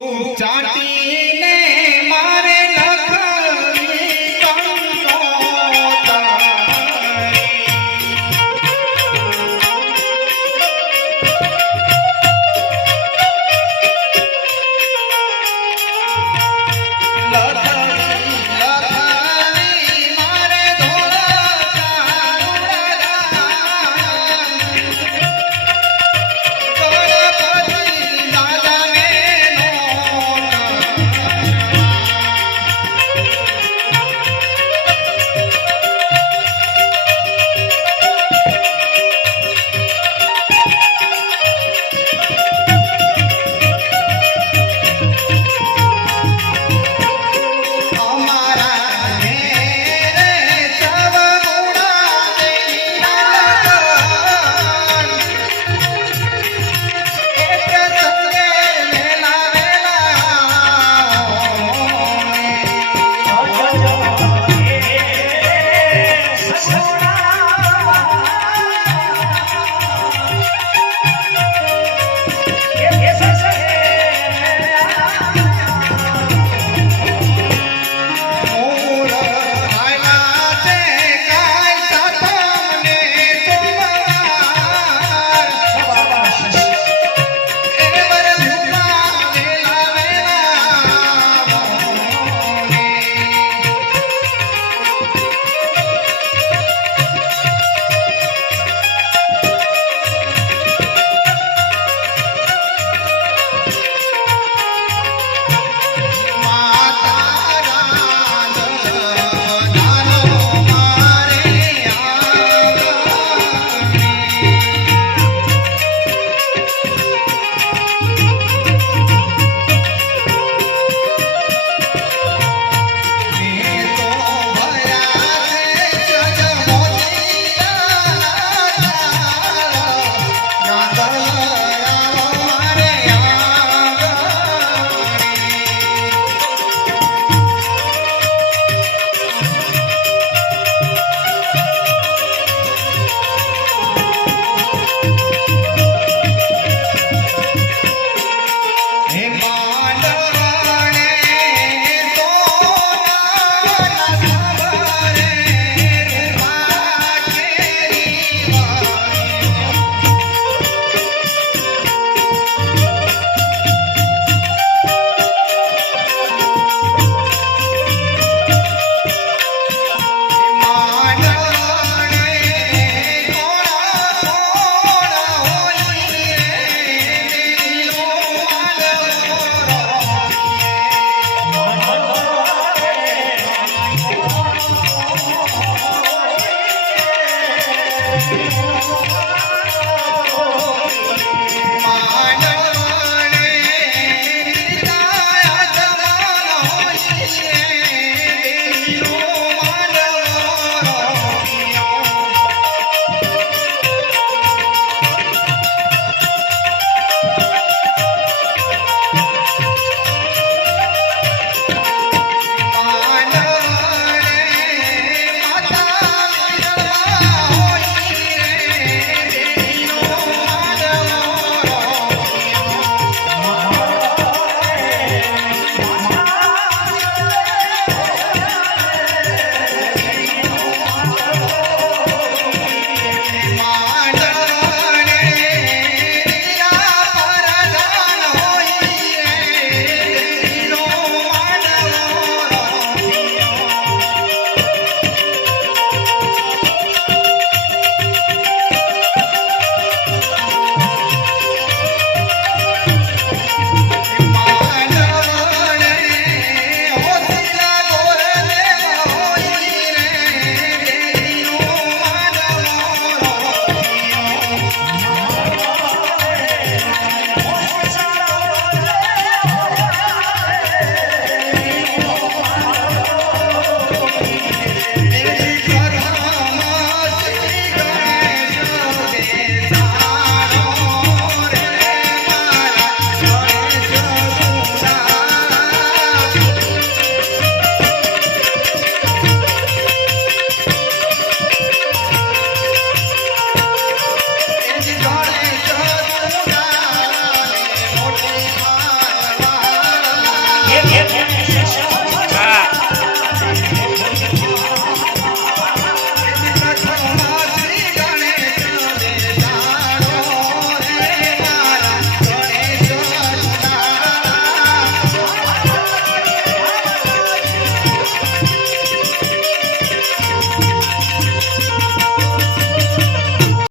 चाटी